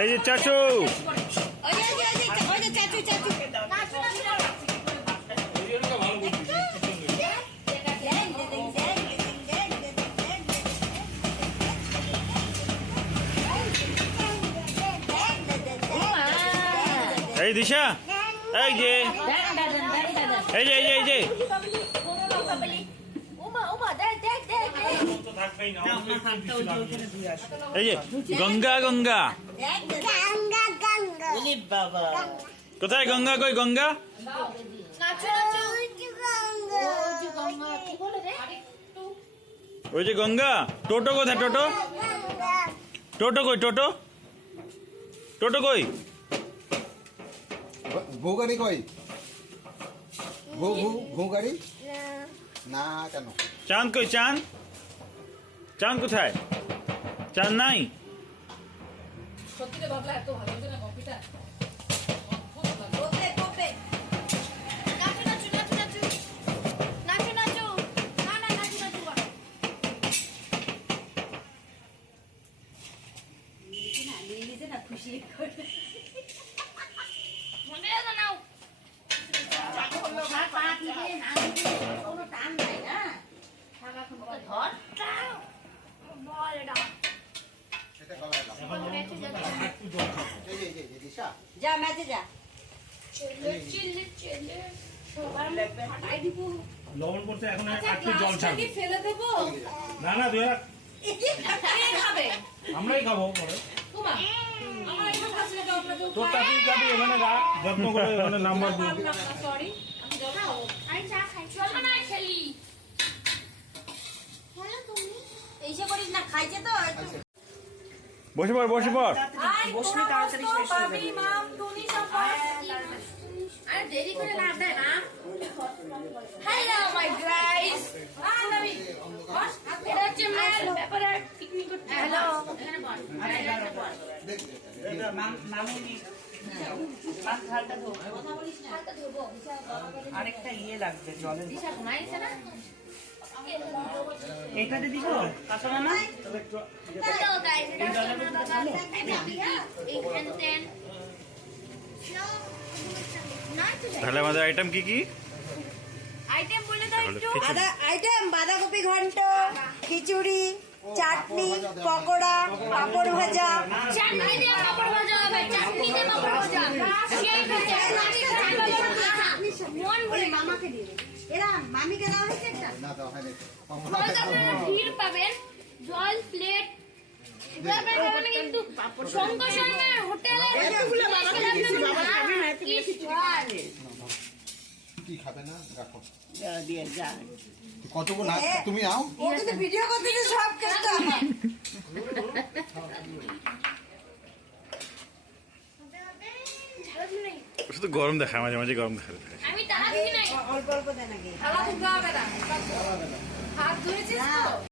এই যে চাচু এই দিশা এই যে এই যে এই যে এই যে এই যে গঙ্গা গঙ্গা কোথায় গঙ্গা কই গঙ্গা ওই যে গঙ্গা টোটো কোথায় টোটো টোটো কই টোটো টোটো কই ঘু গাড়ি কই ঘু ঘু ঘু গাড়ি না কেন চাঁদ কই চাঁদ চাঁদ কোথায় চাঁদ নাই সত্যি ভাবলা এত ভালো হতো না কপিটা খুশি মনে আছে নাও কোনো টান নাই না যা ম্যাচে যা লবণ পড়ছে এখন একটু জল ছাড়বে ফেলে দেবো না না দুই খাবে আমরাই খাবো পরে তোমার আমার এখানে কাছে তোর টাকি যাবি এখানে রাখ যত্ন করে এখানে নাম্বার দিয়ে সরি আমি যাবো আমি চা খাই চল না খেলি হ্যালো তুমি এইসব করিস না খাইছে তো বসে পড় বসে পড় বসলে তাড়াতাড়ি শেষ হয়ে যাবে মাম টুনি সব আরে দেরি করে লাভ দেয় না হ্যালো মাই গাইস নবী বস এটা হচ্ছে মেল পেপারে পিকনিক করতে হ্যালো এখানে বস আরে এখানে বস আরেকটা ইয়ে লাগবে জলের দিশা ঘুমাইছে না এইটাতে দিব কাঁচা মামা হ্যালো গাইস এটা হচ্ছে বাবা এইখানে তাহলে আমাদের আইটেম কি কি আইটেম বলে দাও একটু আইটেম বাঁধাকপি ঘন্ট খিচুড়ি চাটনি পকোড়া পাঁপড় ভাজা চাটনি দিয়ে পাপড় ভাজা হবে চাটনি দিয়ে পাপড় ভাজা সেই মন বলে মামাকে দিয়ে এরা মামিকে দেওয়া হয়েছে একটা না তো হয়নি ভিড় পাবেন জল প্লেট কিন্তু শঙ্কর শর্মার হোটেলে কি খাবে না রাখো দিয়ে যা কতক্ষণ না তুমি আও ও কিন্তু ভিডিও করতে সব কেসটা শুধু গরম দেখায় মাঝে মাঝে গরম দেখায় আমি তারা দিই নাই অল্প অল্প দেয় নাকি থালা ধুতে হবে না হাত ধুয়েছিস তো